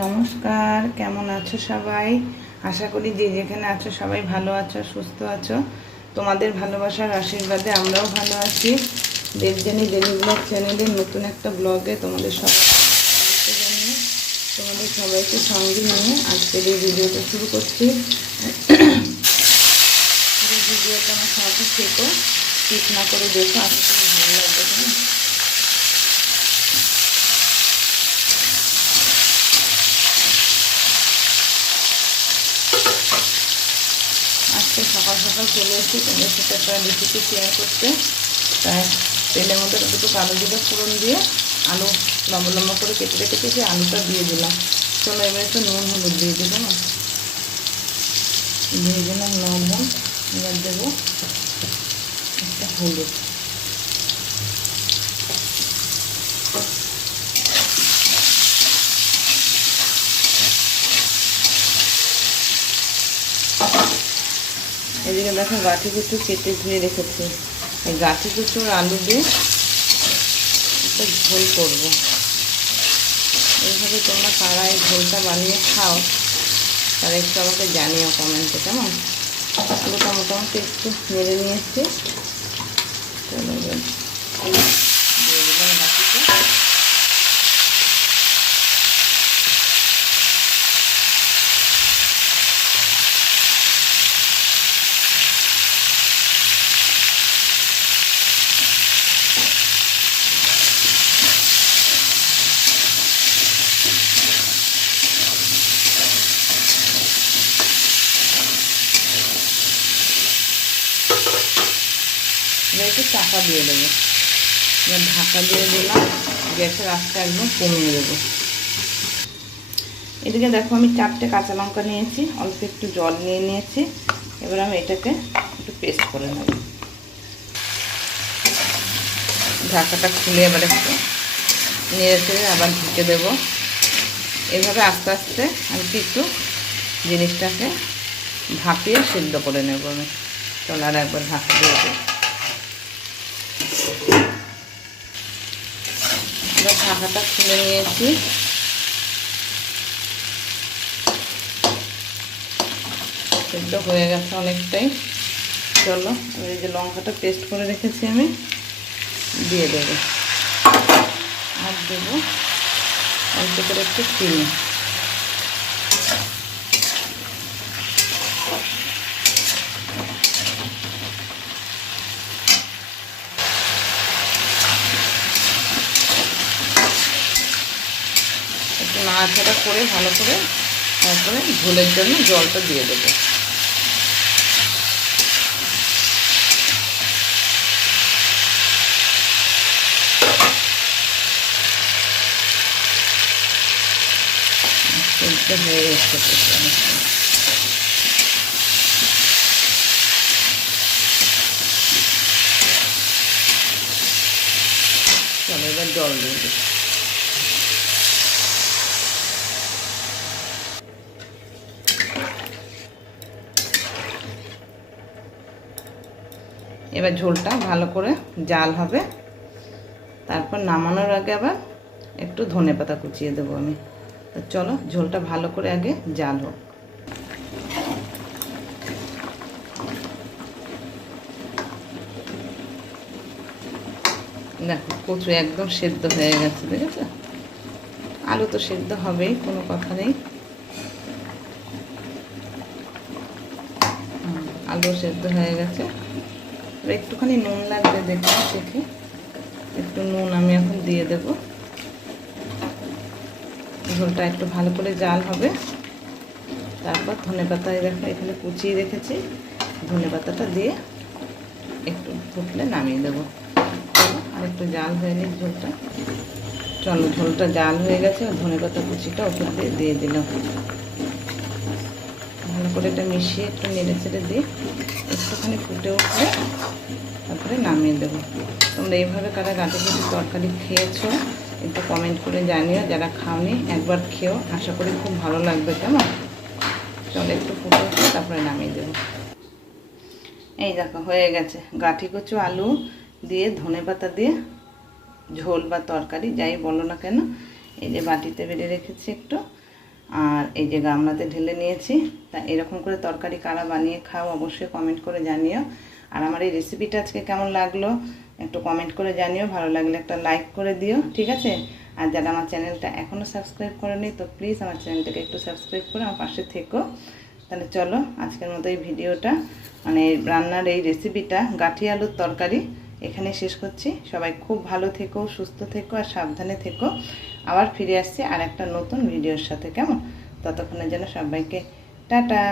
নমস্কার, কেমন আছো সবাই? আশা করি যে যেখানে আছো সবাই ভালো আছো, সুস্থ আছো। তোমাদের ভালোবাসার আশীর্বাদে আমরাও ভালো আছি। দেবযানী ডেলি ব্লগ চ্যানেলের নতুন একটা ব্লগে তোমাদের সবাইকে জানিয়ে তোমাদের সবাইকে সঙ্গে নিয়ে আজকের এই ভিডিওটা শুরু করছি। পুরো ভিডিওটা আমার সাথে থেকো, স্কিপ না করে দেখো, আশা করি ভালো লাগবে। কেন আজকে সকাল সকাল চলে এসেছি তোমাদের সাথে একটা রেসিপি শেয়ার করতে। তাই তেলের মধ্যে দুটো কালো জিরা ফোড়ন দিয়ে আলু লম্বা লম্বা করে কেটে রেখেছি, সেই আলুটা দিয়ে দিলাম। চলো এবার একটু নুন হলুদ দিয়ে দিলাম, লবণ। এবার দেবো একটা হলুদ। এদিকে দেখো গাঠি কুচু কেটে ধুয়ে রেখেছি। এই গাঠি কুচুর আলু দিয়ে একটা ঝোল করবো। এইভাবে তোমরা কারা এই ঝোলটা বানিয়ে খাও তারা একটু আমাকে জানিও কমেন্টে, কেমন? আলুটা মোটামুটি একটু নেড়ে নিয়ে এসছি। চলো দিয়ে দিলাম বাকিটা। এবার একটু চাপা দিয়ে দেবো। এবার ঢাকা দিয়ে দিলাম, গ্যাসের আঁচটা একদম কমিয়ে দেবো। এদিকে দেখো আমি 4টে কাঁচা লঙ্কা নিয়েছি, অল্প একটু জল নিয়ে নিয়েছি। এবার আমি এটাকে একটু পেস্ট করে নেব। ঢাকাটা খুলে এবার একটু নেড়ে চেড়ে আবার ঢেকে দেবো। এভাবে আস্তে আস্তে আমি একটু জিনিসটাকে ভাপিয়ে সিদ্ধ করে নেব আমি। চলো আর একবার ঢাকা দিয়ে দেবো। এবার ঢাকাটা খুলে নিয়েছি। সিদ্ধ হয়ে গেছে অনেকটাই। চলো এই যে লঙ্কাটা পেস্ট করে রেখেছি আমি দিয়ে দেবো। আর দেবো অল্প করে একটু চিনি। একটু নাড়াচাড়া করে ভালো করে তারপরে ঝোলের জন্য জলটা দিয়ে দেবো। হয়ে এসছে চলো এবার জল দিয়ে দিই। এবার ঝোলটা ভালো করে জাল হবে, তারপর নামানোর আগে আবার একটু ধনেপাতা কুচিয়ে দেবো আমি। তো চলো ঝোলটা ভালো করে আগে জাল হোক। দেখো কচু একদম সেদ্ধ হয়ে গেছে, দেখেছো? আলু তো সেদ্ধ হবেই, কোনো কথা নেই। আলু সেদ্ধ হয়ে গেছে। একটুখানি নুন লাগবে দেখুন, দেখে একটু নুন আমি এখন দিয়ে দেব। ঝোলটা একটু ভালো করে জাল হবে, তারপর ধনেপাতা দেখো এখানে কুচিয়ে রেখেছি, ধনেপাতাটা দিয়ে একটু ফুটলে নামিয়ে দেবো। আর একটু জাল হয়ে নিক ঝোলটা। চলো ঝোলটা জাল হয়ে গেছে, ধনেপাতা কুচিটা ওপর দিয়ে দিলাম। ভালো করে এটা মিশিয়ে একটু নেড়ে চেড়ে দিয়ে একটুখানি ফুটে উঠলে তারপরে নামিয়ে দেবো। তোমরা এইভাবে কারা গাঁটি কুচি তরকারি খেয়েছো একটু কমেন্ট করে জানিও, যারা খাওনি একবার খেও, আশা করি খুব ভালো লাগবে। কেমন? চলো একটু ফুটে উঠলে তারপরে নামিয়ে দেবো। এই দেখো হয়ে গেছে গাঁটি কচু আলু দিয়ে ধনেপাতা দিয়ে ঝোল বা তরকারি যাই বলো না কেন। এই যে বাটিতে বেড়ে রেখেছি একটু, আর এই যে গামলাতে ঢেলে নিয়েছি। তা এরকম করে তরকারি কারা বানিয়ে খাও অবশ্যই কমেন্ট করে জানিও। আর আমার এই রেসিপিটা আজকে কেমন লাগলো একটু কমেন্ট করে জানিও, ভালো লাগলে একটা লাইক করে দিও, ঠিক আছে? আর যারা আমার চ্যানেলটা এখনও সাবস্ক্রাইব করেনি তো প্লিজ আমার চ্যানেলটাকে একটু সাবস্ক্রাইব করে আমার পাশে থেকো। তাহলে চলো আজকের মতো এই ভিডিওটা মানে রান্নার এই রেসিপিটা গাঠি আলুর তরকারি এখানে শেষ করছি। সবাই খুব ভালো থেকো, সুস্থ থেকো আর সাবধানে থেকো। আবার ফিরে আসছি আর একটা নতুন ভিডিওর সাথে, কেমন? ততক্ষণের জন্য সবাইকে টাটা।